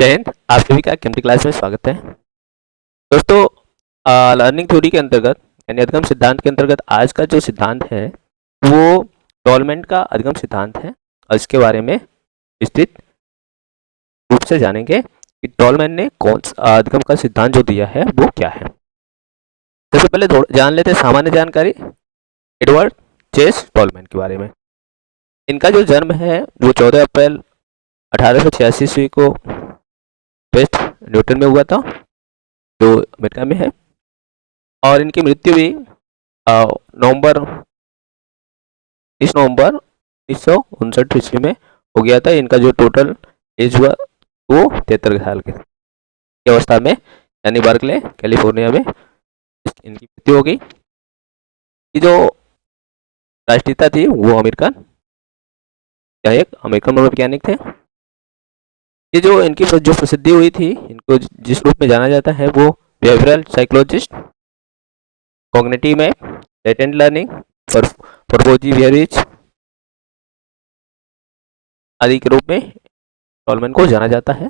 जय हिंद। आप सभी का केमिस्ट्री क्लास में स्वागत है। दोस्तों, लर्निंग थ्योरी के अंतर्गत यानी अधिगम सिद्धांत के अंतर्गत आज का जो सिद्धांत है वो टॉलमेंट का अधिगम सिद्धांत है और इसके बारे में विस्तृत रूप से जानेंगे कि टॉलमैन ने कौन सा अधिगम का सिद्धांत जो दिया है वो क्या है। सबसे पहले जान लेते हैं सामान्य जानकारी एडवर्ड चेस टॉलमैन के बारे में। इनका जो जन्म है वो 14 अप्रैल 1886 ईस्वी को वेस्ट न्यूटन में हुआ था जो अमेरिका में है, और इनकी मृत्यु भी नवंबर 30 नवंबर 1959 ईस्वी में हो गया था। इनका जो टोटल एज हुआ वो 73 साल की अवस्था में यानी बर्कले कैलिफोर्निया में इनकी मृत्यु हो गई। ये जो राष्ट्रीयता थी वो अमेरिकन या एक अमेरिकन मनोवैज्ञानिक थे। ये जो इनकी जो प्रसिद्धि हुई थी, इनको जिस रूप में जाना जाता है वो behavioural psychologist, cognitive map, latent learning, फॉरबोजी बिहेवियर्स आदि के रूप में टॉलमैन को जाना जाता है।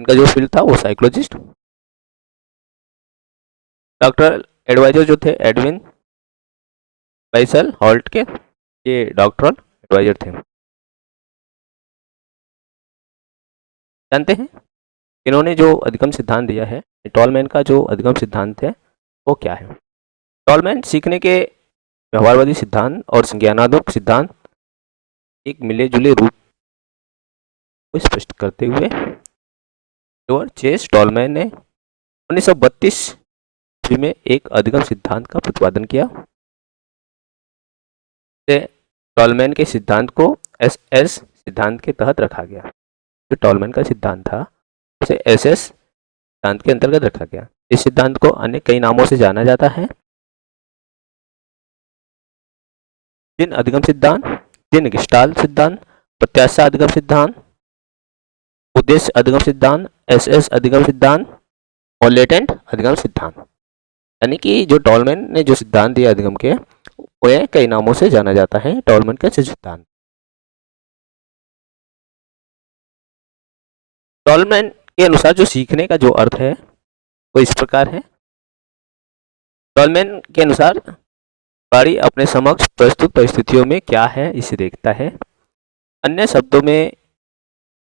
इनका जो फील्ड था वो साइकोलॉजिस्ट। डॉक्टर एडवाइजर जो थे एडविन बाइसल हॉल्ट के, ये डॉक्टरल एडवाइजर थे। जानते हैं इन्होंने जो अधिगम सिद्धांत दिया है, टॉलमैन का जो अधिगम सिद्धांत है वो क्या है। टॉलमैन सीखने के व्यवहारवादी सिद्धांत और संज्ञानात्मक सिद्धांत एक मिले जुले रूप को स्पष्ट करते हुए एडवर्ड चेस टॉलमैन ने 1932 में एक अधिगम सिद्धांत का प्रतिपादन किया। टॉलमैन के सिद्धांत को एसएस सिद्धांत के तहत रखा गया। जो टॉलमैन का सिद्धांत था उसे एसएस सिद्धांत के अंतर्गत रखा गया। इस सिद्धांत को अन्य कई नामों से जाना जाता है, जिन अधिगम सिद्धांत, जिन गेस्टाल्ट सिद्धांत, प्रत्याशा अधिगम सिद्धांत, उद्देश्य अधिगम सिद्धांत, एसएस अधिगम सिद्धांत और लेटेंट अधिगम सिद्धांत। यानी कि जो टॉलमैन ने जो सिद्धांत दिया अधिगम के, उन्हें कई नामों से जाना जाता है टॉलमैन का सिद्धांत। टॉलमैन के अनुसार जो सीखने का जो अर्थ है वो इस प्रकार है। टॉलमैन के अनुसार प्राणी अपने समक्ष प्रस्तुत परिस्थितियों में क्या है इसे देखता है। अन्य शब्दों में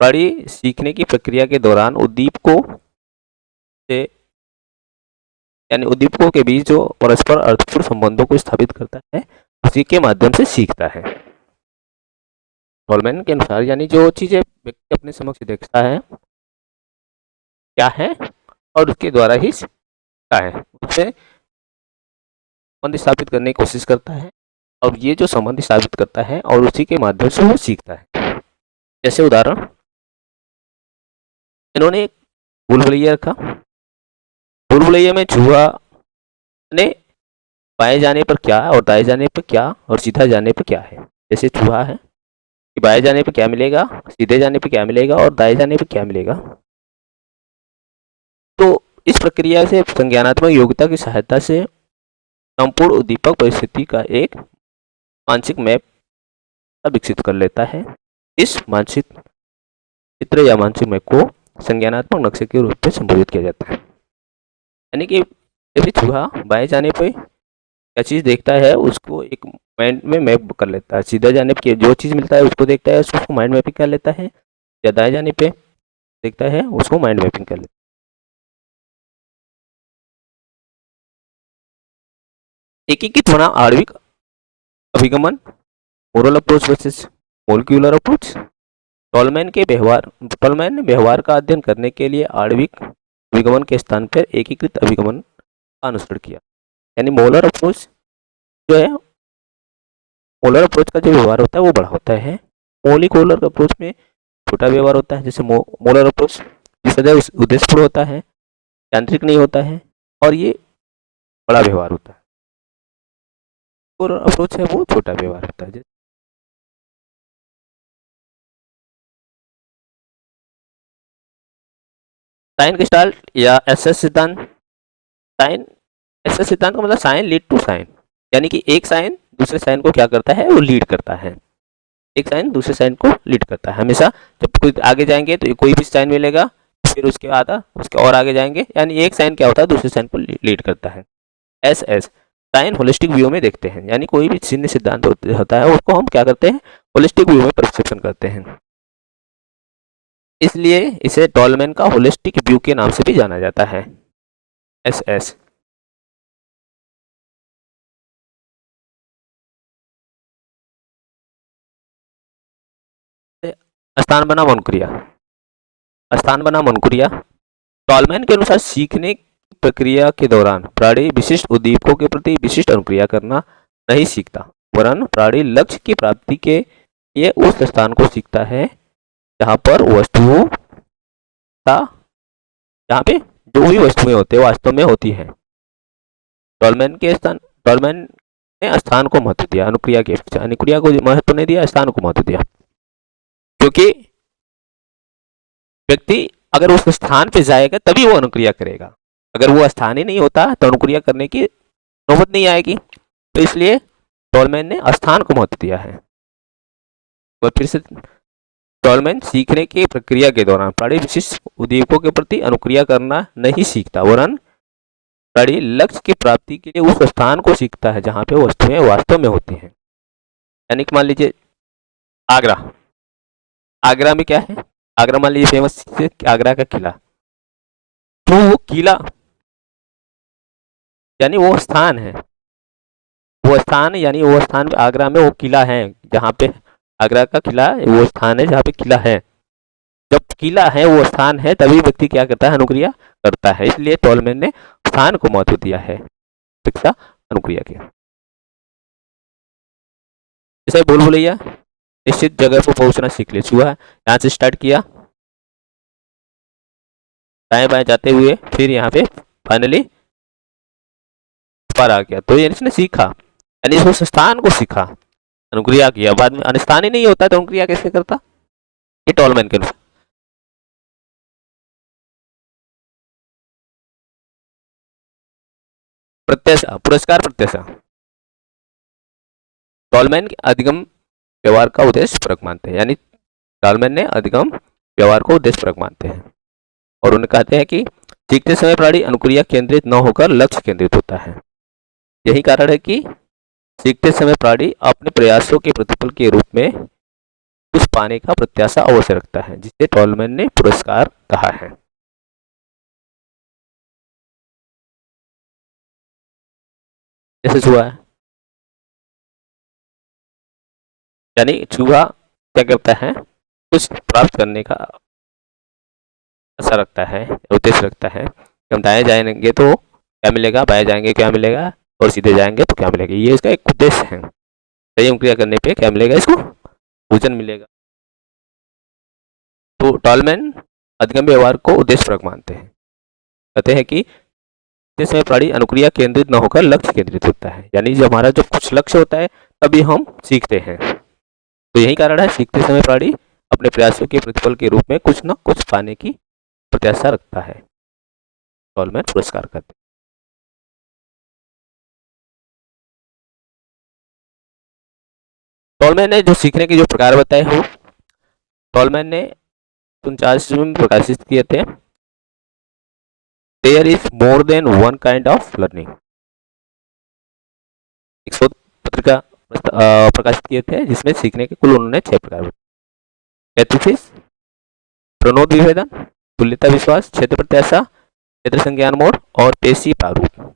प्राणी सीखने की प्रक्रिया के दौरान उद्दीपकों से यानी उद्दीपकों के बीच जो परस्पर अर्थपूर्ण संबंधों को स्थापित करता है उसी के माध्यम से सीखता है। टॉलमैन के अनुसार यानी जो चीजें व्यक्ति अपने समक्ष देखता है क्या है और उसके द्वारा ही सीखता है, उससे संबंध स्थापित करने की कोशिश करता है और ये जो संबंध स्थापित करता है और उसी के माध्यम से वो सीखता है। जैसे उदाहरण, इन्होंने एक भूल-भुलैया रखा। भूल-भुलैया में चूहा ने बाएं जाने पर क्या और दाएं जाने पर क्या और सीधा जाने पर क्या है। जैसे चूहा है कि बाएं जाने पर क्या मिलेगा, सीधे जाने पर क्या मिलेगा और दाएं जाने पर क्या मिलेगा। तो इस प्रक्रिया से संज्ञानात्मक योग्यता की सहायता से संपूर्ण उद्दीपक परिस्थिति का एक मानसिक मैप विकसित कर लेता है। इस मानसिक चित्र या मानसिक मैप को संज्ञानात्मक नक्शे के रूप में संबोधित किया जाता है। यानी कि जैसे चूहा बाएं जाने पर क्या चीज़ देखता है उसको एक माइंड में मैप कर लेता है, सीधा जाने पे जो चीज़ मिलता है उसको देखता है उसको माइंड मैपिंग कर लेता है, या दाएं जाने पे देखता है उसको माइंड मैपिंग कर लेता है। एकीकृत होना आणविक अभिगमन, molar approach versus molecular approach. Tolman ने व्यवहार का अध्ययन करने के लिए आणविक अभिगमन के स्थान पर एकीकृत अभिगमन का अनुसरण किया। यानी मोलर अप्रोच जो है, मोलर अप्रोच का जो व्यवहार होता है वो बड़ा होता है, मोलिकुलर अप्रोच में छोटा व्यवहार होता है। जैसे मोलर अप्रोच जिस सदैव उद्देश्यपूर्ण होता है, यांत्रिक नहीं होता है और ये बड़ा व्यवहार होता है। मोलर अप्रोच है वो छोटा व्यवहार होता है। साइन गेस्टाल्ट या एसएस सिद्धांत। साइन एसएस सिद्धांत का मतलब साइन लीड टू साइन, यानी कि एक साइन दूसरे साइन को क्या करता है वो लीड करता है। एक साइन दूसरे साइन को लीड करता है हमेशा। जब कोई आगे जाएंगे तो कोई भी साइन मिलेगा, फिर उसके आधा उसके और आगे जाएंगे, यानी एक साइन क्या होता है दूसरे साइन को लीड करता है। एस साइन होलिस्टिक व्यू में देखते हैं, यानी कोई भी चिन्ह सिद्धांत होता है उसको हम क्या करते हैं, होलिस्टिक व्यू में परसेप्शन करते हैं। इसलिए इसे टॉलमैन का होलिस्टिक व्यू के नाम से भी जाना जाता है, एस। स्थान बनाम अनुक्रिया। स्थान बनाम अनुक्रिया। टॉलमैन के अनुसार सीखने की प्रक्रिया के दौरान प्राणी विशिष्ट उद्दीपकों के प्रति विशिष्ट अनुक्रिया करना नहीं सीखता, वरन प्राणी लक्ष्य की प्राप्ति के लिए उस स्थान को सीखता है जहाँ पर वस्तुओं का जहाँ पे जो भी वस्तुएं होते हैं वास्तव में होती हैं। टॉलमैन ने स्थान को महत्व दिया, अनुक्रिया की अपेक्षा अनुक्रिया को महत्व नहीं दिया, स्थान को महत्व दिया। क्योंकि व्यक्ति अगर उस स्थान पे जाएगा तभी वो अनुक्रिया करेगा, अगर वो स्थान ही नहीं होता तो अनुक्रिया करने की नौबत नहीं आएगी। तो इसलिए टॉलमैन ने स्थान को महत्व दिया है। और फिर से टॉलमैन सीखने की प्रक्रिया के दौरान प्राणी विशिष्ट उद्दीपकों के प्रति अनुक्रिया करना नहीं सीखता, वरन प्राणी लक्ष्य की प्राप्ति के लिए उस स्थान को सीखता है जहाँ पे वस्तुएं वास्तव में होती हैं। यानी कि मान लीजिए आगरा, आगरा में क्या है, आगरा मान लीजिए फेमस आगरा का किला, तो वो किला यानी वो स्थान है, वो स्थान यानी वो स्थान आगरा में वो किला है जहाँ पे आगरा का किला वो स्थान है जहाँ पे किला है। जब किला है वो स्थान है तभी व्यक्ति क्या करता है, अनुक्रिया करता है। इसलिए टॉलमैन ने स्थान को महत्व दिया है अपेक्षा अनुक्रिया के। जैसे बोल भुलैया निश्चित जगह पर पहुंचना सीख ले, चूहा यहाँ से स्टार्ट किया दाएं बाएं जाते हुए, फिर यहाँ पे फाइनली पर आ गया, तो ये इसने सीखा, यानी उस स्थान को सीखा, अनुक्रिया किया। बाद में अनस्थान ही नहीं होता तो अनुक्रिया कैसे करता, ये टॉलमैन के अनुसार। प्रत्याशा, पुरस्कार प्रत्याशा। टॉलमैन के अधिगम व्यवहार का उद्देश्य परक मानते हैं, यानी टॉलमैन ने अधिगम व्यवहार को उद्देश्य परक मानते हैं और उन्हें कहते हैं कि सीखते समय प्राणी अनुक्रिया केंद्रित न होकर लक्ष्य केंद्रित होता है। यही कारण है कि सीखते समय प्राणी अपने प्रयासों के प्रतिफल के रूप में कुछ पाने का प्रत्याशा अवश्य रखता है, जिसे टॉलमैन ने पुरस्कार कहा है। जैसे चूहा है, यानी चूहा क्या करता है, कुछ प्राप्त करने का आशा रखता है, उद्देश्य रखता है। हम दाएं जाएंगे तो क्या मिलेगा, बाएं जाएंगे क्या मिलेगा, और सीधे जाएंगे तो क्या मिलेगा, ये इसका एक उद्देश्य है। सही अनुक्रिया करने पे क्या मिलेगा, इसको भोजन मिलेगा। तो टॉलमैन अधिगम व्यवहार को उद्देश्य परक मानते हैं, कहते हैं कि इस समय प्राणी अनुक्रिया केंद्रित न होकर लक्ष्य केंद्रित होता है, यानी जब हमारा जो कुछ लक्ष्य होता है तभी हम सीखते हैं। तो यही कारण है सीखते समय प्राणी अपने प्रयासों के प्रतिफल के रूप में कुछ न कुछ पाने की प्रत्याशा रखता है, टॉलमैन पुरस्कार करते हैं। टॉलमैन ने जो सीखने के जो प्रकार बताए हो, टॉलमैन ने 49 में प्रकाशित किए थे। There is more than one kind of learning, एक शोध पत्रिका प्रकाशित किए थे जिसमें सीखने के कुल उन्होंने 6 प्रकार बताए। कैथेसिस, प्रणोद विभेदन, तुल्यता विश्वास, क्षेत्र प्रत्याशा, क्षेत्र संज्ञान मोड और पेशी प्रारूप।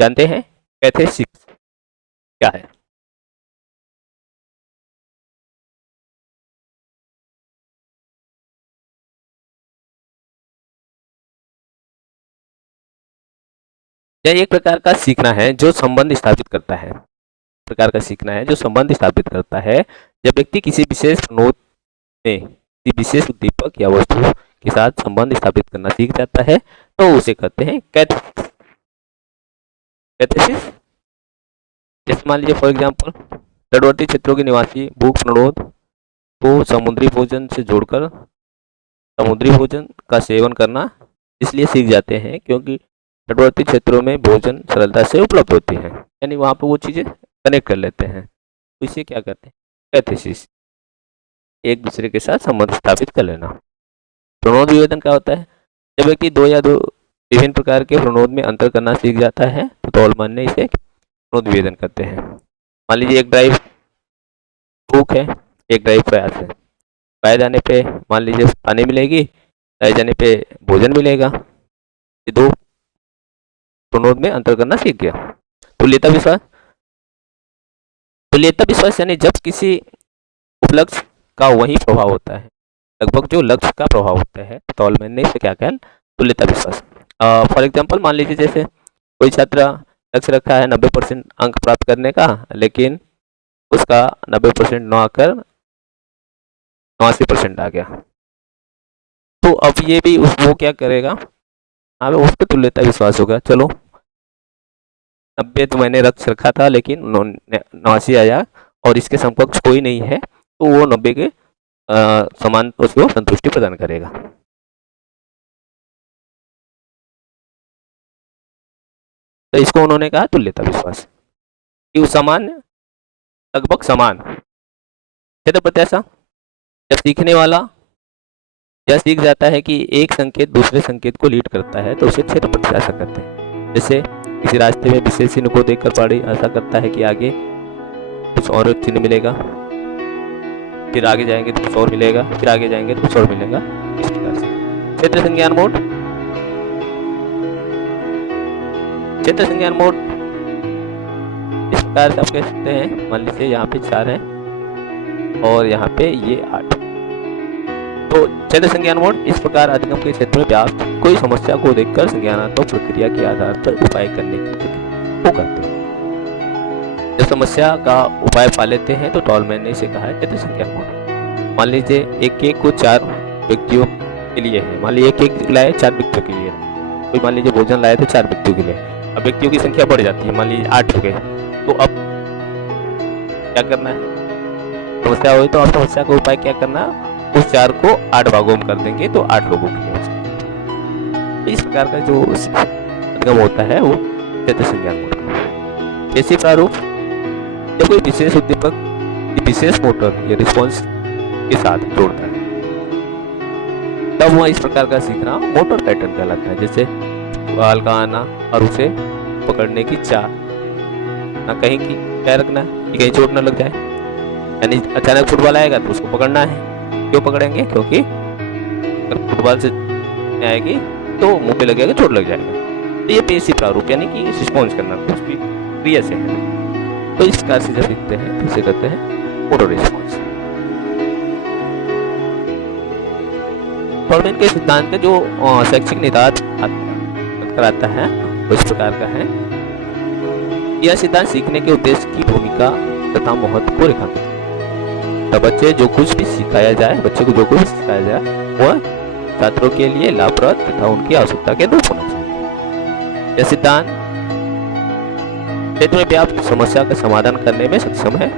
जानते हैं कैथेसिस क्या है? यह एक प्रकार का सीखना है जो संबंध स्थापित करता है, प्रकार का सीखना है जो संबंध स्थापित करता है। जब व्यक्ति किसी विशेष प्रणोद में किसी विशेष उद्दीपक या वस्तु के साथ संबंध स्थापित करना सीख जाता है तो उसे कहते हैं कैथेसिस। जैसे मान लीजिए फॉर एग्जाम्पल, तटवर्ती क्षेत्रों के निवासी भूख प्रणोद को समुद्री भोजन से जोड़कर समुद्री भोजन का सेवन करना इसलिए सीख जाते हैं क्योंकि तटवर्ती क्षेत्रों में भोजन सरलता से उपलब्ध होती है, यानी वहाँ पर वो चीज़ें कनेक्ट कर लेते हैं, तो इसे क्या करते हैं, कैथेसिस, एक दूसरे के साथ संबंध स्थापित कर लेना। प्रणोद विभेदन क्या होता है? जब व्यक्ति दो या दो विभिन्न प्रकार के प्रणोद में अंतर करना सीख जाता है तो टॉलमैन ने इसे प्रणोद विभेदन करते हैं। मान लीजिए एक ड्राइव भूख है, एक ड्राइव प्रयास है। पाए जाने पे मान लीजिए पानी मिलेगी, पाए जाने पे भोजन मिलेगा। ये दो प्रणोद में अंतर करना सीख गया। तुल्यता विश्वास, तुल्यता विश्वास यानी जब किसी उपलक्ष्य का वही प्रभाव होता है, लगभग जो लक्ष्य का प्रभाव होता है, टॉलमैन ने इसे क्या कहा? तुल्यता विश्वास। फॉर एग्जांपल मान लीजिए जैसे कोई छात्र लक्ष्य रखा है 90% अंक प्राप्त करने का, लेकिन उसका 90% न आकर 89% आ गया, तो अब ये भी वो क्या करेगा? हाँ, उस पर तुल्यता विश्वास होगा। चलो 90 तो मैंने लक्ष्य रखा था लेकिन 89 आया और इसके समकक्ष कोई नहीं है, तो वो 90 के समान उसको संतुष्टि प्रदान करेगा। तो इसको उन्होंने कहा तुल्यता विश्वास कि समान, लगभग समान। क्षेत्र प्रत्याशा, जब सीखने वाला यह सीख जाता है कि एक संकेत दूसरे संकेत को लीड करता है तो उसे क्षेत्र प्रत्याशा कहते हैं। जैसे किसी रास्ते में विशेष चिन्ह को देखकर पढ़ी आशा करता है कि आगे कुछ और चिन्ह मिलेगा, फिर आगे जाएंगे तो कुछ और मिलेगा, फिर आगे जाएंगे तो कुछ और मिलेगा, इस प्रकार से। क्षेत्र संज्ञान मोड, क्षेत्र संज्ञान मोड इस प्रकार से आप कह सकते हैं। मान लीजिए यहाँ पे 4 है और यहाँ पे ये 8, तो क्षेत्र संज्ञान मोड इस प्रकार अधिगम के क्षेत्र में व्याप्त कोई समस्या को देखकर संज्ञानात्मक प्रक्रिया के आधार पर उपाय करने की प्रक्रिया को करते हैं। जब समस्या का उपाय पा लेते हैं तो टॉलमैन ने इसे कहा है क्षेत्र संज्ञान मोड। मान लीजिए एक केक को 4 व्यक्तियों के लिए है, मान लीजिए एक केक लाए 4 व्यक्तियों के लिए, कोई मान लीजिए भोजन लाए तो 4 व्यक्तियों के लिए। अब व्यक्तियों की संख्या बढ़ जाती है, मान लीजिए 8 हो गए, तो अब क्या करना है? समस्या हुई तो अब समस्या का उपाय क्या करना? उस 4 को 8 भागों में कर देंगे तो 8 लोगों के लिए। इस प्रकार का जो अधिगम होता है वो क्षेत्र संज्ञान मोड। पेशी प्रारूप, जब कोई विशेष उद्दीपक विशेष मोटर या रिस्पॉन्स के साथ जोड़ता है तब वह इस प्रकार का सीखना मोटर पैटर्न कहलाता है। जैसे बाल का आना और उसे पकड़ने की चाह, ना कहीं की क्या रखना कि कहीं चोट न लग जाए, यानी अचानक फुटबॉल आएगा तो उसको पकड़ना है। क्यों पकड़ेंगे? क्योंकि अगर फुटबॉल से आएगी तो मुंह पे लगेगा, चोट लग जाएगा। तो ये पेशी प्रारूप यानी कि रिस्पॉन्स करना कुछ भी क्रिया से है। तो इस प्रकार से जब सीखते हैं तो इसे कहते हैं मोटर रिस्पॉन्स। टॉलमैन के सिद्धांत का जो शैक्षिक निहितार्थ आता है वो इस प्रकार का है। यह सिद्धांत सीखने के उद्देश्य की भूमिका तथा महत्व को रेखांकित करता है। बच्चे को जो कुछ भी सिखाया जाए वह छात्रों के लिए लाभप्रद तथा उनकी आवश्यकता के अनुरूप होना चाहिए। यह सिद्धांत क्षेत्र में व्याप्त समस्या का समाधान करने में सक्षम है।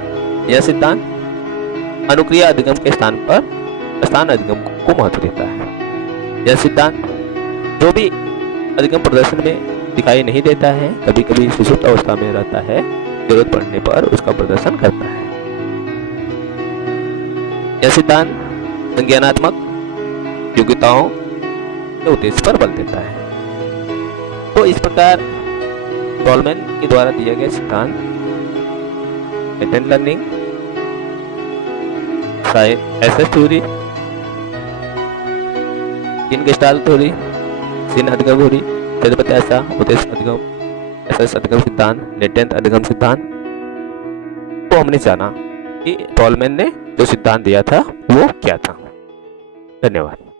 यह सिद्धांत अनुक्रिया अधिगम के स्थान अधिगम को महत्व देता है। यह सिद्धांत जो भी अधिगम प्रदर्शन में दिखाई नहीं देता है, कभी कभी सुषुप्त अवस्था में रहता है, जरूरत पड़ने पर उसका प्रदर्शन करता है। यह सिद्धांत संज्ञानात्मक योग्यताओं के उद्देश्य पर बल देता है। तो इस प्रकार टॉलमैन के द्वारा दिया गया सिद्धांत पैटर्न लर्निंग, एसएस थ्योरी, तीन गेस्टाल्ट थ्योरी, सीन अधिगम थ्योरी, क्षेत्र प्रत्याशा, उद्देश्य अधिगम, एसएस अधिगम सिद्धांत, लेटेंट अधिगम सिद्धांत, तो हमने जाना कि टॉलमैन ने जो सिद्धांत दिया था वो क्या था। धन्यवाद।